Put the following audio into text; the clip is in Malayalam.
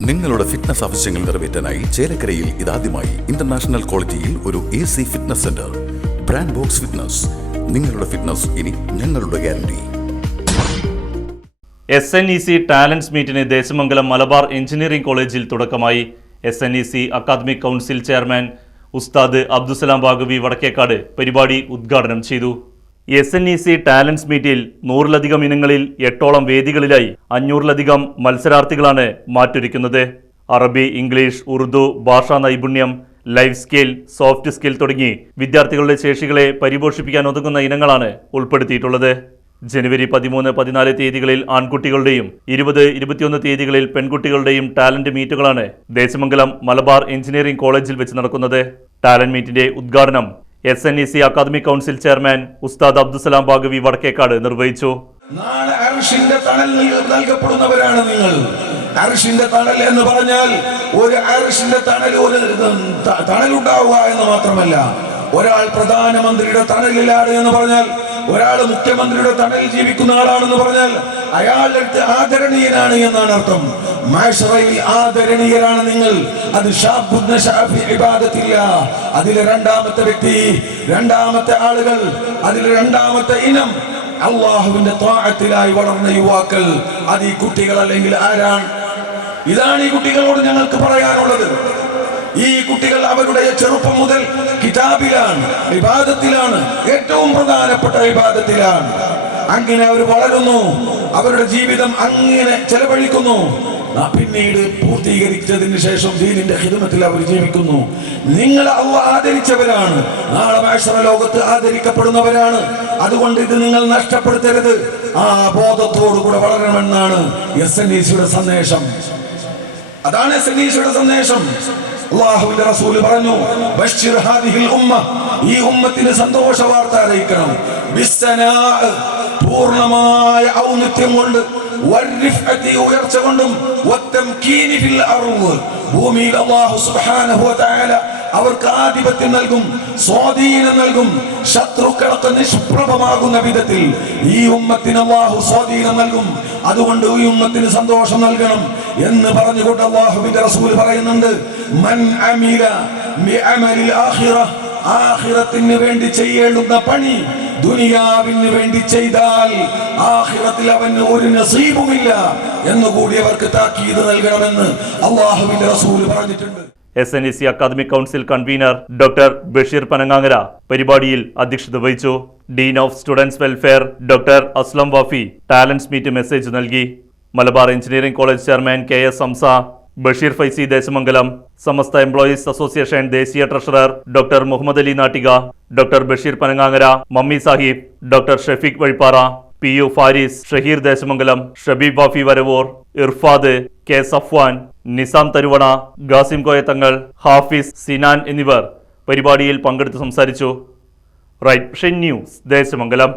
നിങ്ങളുടെ ഫിറ്റ്നസ് ആവശ്യങ്ങൾ നിറവേറ്റാനായി ചേലക്കരയിൽ ഇതാദ്യമായി ഇന്റർനാഷണൽ ക്വാളിറ്റിയിൽ ഒരു A C fitness center brand box fitness നിങ്ങളുടെ ഫിറ്റ്നസ് ഇനി ഞങ്ങളുടെ guarantee S N E C talents മീറ്റിന് Desamangalam Malabar engineering കോളേജിൽ തുടക്കമായി. S N E C academic council chairman Ustad Abdussalam Baqavi Vadakkekkad പരിപാടി ഉദ്ഘാടനം ചെയ്തു. S N E C talents മീറ്റിൽ നൂറിലധികം ഇനങ്ങളിൽ എട്ടോളം വേദികളിലായി അഞ്ഞൂറിലധികം മത്സരാർത്ഥികളാണ് മാറ്റൊരുക്കുന്നത്. അറബി ഇംഗ്ലീഷ് ഉറുദു ഭാഷാ നൈപുണ്യം ലൈഫ് സ്കിൽ സോഫ്റ്റ് സ്കിൽ തുടങ്ങി വിദ്യാർത്ഥികളുടെ ശേഷികളെ പരിപോഷിപ്പിക്കാൻ ഒതുങ്ങുന്ന ഇനങ്ങളാണ് ഉൾപ്പെടുത്തിയിട്ടുള്ളത്. ജനുവരി പതിമൂന്ന് പതിനാല് തീയതികളിൽ ആൺകുട്ടികളുടെയും ഇരുപത് ഇരുപത്തിയൊന്ന് തീയതികളിൽ പെൺകുട്ടികളുടെയും ടാലന്റ് മീറ്റുകളാണ് ദേശമംഗലം മലബാർ എഞ്ചിനീയറിംഗ് കോളേജിൽ വെച്ച് നടക്കുന്നത്. ടാലന്റ് മീറ്റിന്റെ ഉദ്ഘാടനം S N E C academic council chairman Ustad Abdussalam Baqavi Vadakkekad നിർവഹിച്ചു. നാളെ അർഷിന്റെ തണൽ നൽ- നൽകപ്പെടുന്നവരാണ് നിങ്ങൾ. അർഷിന്റെ തണൽ എന്ന് പറഞ്ഞാൽ ഒരു അർഷിന്റെ തണൽ ഒരു തണലുണ്ടാവുക എന്ന് മാത്രമല്ല ഒരാൾ പ്രധാനമന്ത്രിയുടെ തണലിലാണ് എന്ന് പറഞ്ഞാൽ ഒരാൾ മുഖ്യമന്ത്രിയുടെ തണലിൽ ജീവിക്കുന്ന ആളാണെന്ന് പറഞ്ഞാൽ അയാളുടെ ആദരണീയനാണ് എന്നാണ് അർത്ഥം. മാഷറയിൽ ആദരണീയരാണ് നിങ്ങൾ. അത് അതിലെ രണ്ടാമത്തെ വ്യക്തി രണ്ടാമത്തെ ആളുകൾ അതിലെ രണ്ടാമത്തെ ഇനം. അള്ളാഹുവിന്റെ താഴത്തിലായി വളർന്ന യുവാക്കൾ. അത് ഈ കുട്ടികൾ അല്ലെങ്കിൽ ആരാണ്? ഇതാണ് ഈ കുട്ടികളോട് ഞങ്ങൾക്ക് പറയാനുള്ളത്. ഈ കുട്ടികൾ അവരുടെ ചെറുപ്പം മുതൽ കിതാബിലാണ് വിവാദത്തിലാണ് ഏറ്റവും പ്രധാനപ്പെട്ട വിവാദത്തിലാണ് അങ്ങനെ അവർ വളരുന്നു. അവരുടെ ജീവിതം അങ്ങനെ ചെലവഴിക്കുന്നു. പിന്നീട് പൂർത്തീകരിച്ചതിന് ശേഷം ദീനിന്റെ ഹിതമത്തിൽ അവർ ജീവിക്കുന്നു. നിങ്ങൾ അവ ആദരിച്ചവരാണ്. നാളെ മാഷറ ലോകത്ത് ആദരിക്കപ്പെടുന്നവരാണ്. അതുകൊണ്ട് ഇത് നിങ്ങൾ നഷ്ടപ്പെടുത്തരുത്. ആ ബോധത്തോടു കൂടെ വളരണമെന്നാണ് എസ് എൻ സന്ദേശം. അതാണ് എസ് എൻ സന്ദേശം. അള്ളാഹുവിന്റെ സന്ദേശം പറഞ്ഞു ഈ ഉമ്മത്തിന് സന്തോഷ വാർത്ത അറിയിക്കണം പൂർണമായ ഔന്നിത്യം കൊണ്ട് ഉയർച്ച കൊണ്ടും ഭൂമിയിൽ അവർക്ക് ആധിപത്യം നൽകും സ്വാധീനം നൽകും ശത്രുക്കളൊക്കെ നിഷ്പ്രഭമാകുന്ന വിധത്തിൽ ഈ ഉമ്മത്തിന് അള്ളാഹു സ്വാധീനം നൽകും. അതുകൊണ്ട് ഈ ഉമ്മത്തിന് സന്തോഷം നൽകണം എന്ന് പറഞ്ഞുകൊണ്ട് അള്ളാഹുവിന്റെ റസൂൽ പറയുന്നുണ്ട് മൻ അമീല ബിഅമലിൽ വേണ്ടി ചെയ്യേണ്ടുന്ന പണി ദുനിയാവിന് വേണ്ടി ചെയ്താൽ ആഖിറത്തിൽ അവന് ഒരു നസീബുമില്ല എന്നുകൂടി അവർക്ക് താക്കീത് നൽകണമെന്ന് അള്ളാഹുവിന്റെ റസൂൽ പറഞ്ഞിട്ടുണ്ട്. S N E C academic council convener doctor Basheer Panangangara പരിപാടിയിൽ അധ്യക്ഷത വഹിച്ചു. Dean of students welfare doctor Aslam Wafi. Talents meet message നൽകി. Malabar engineering college chairman K S Hamza. Basheer Faizy Deshamangalam Samastha employees association ദേശീയ treasurer doctor Muhammad Ali Nattika doctor Basheer Panangangara Mammi Sahib doctor Shefeeq Vazhippara P U Faris Shaheer Deshamangalam Shabeeb Wafi Varavoor Irfad K Safwan Nizam Tharuvana Gasim Koyathangal Hafiz Sinan എന്നിവർ പരിപാടിയിൽ പങ്കെടുത്ത് സംസാരിച്ചു. Right News Deshamangalam.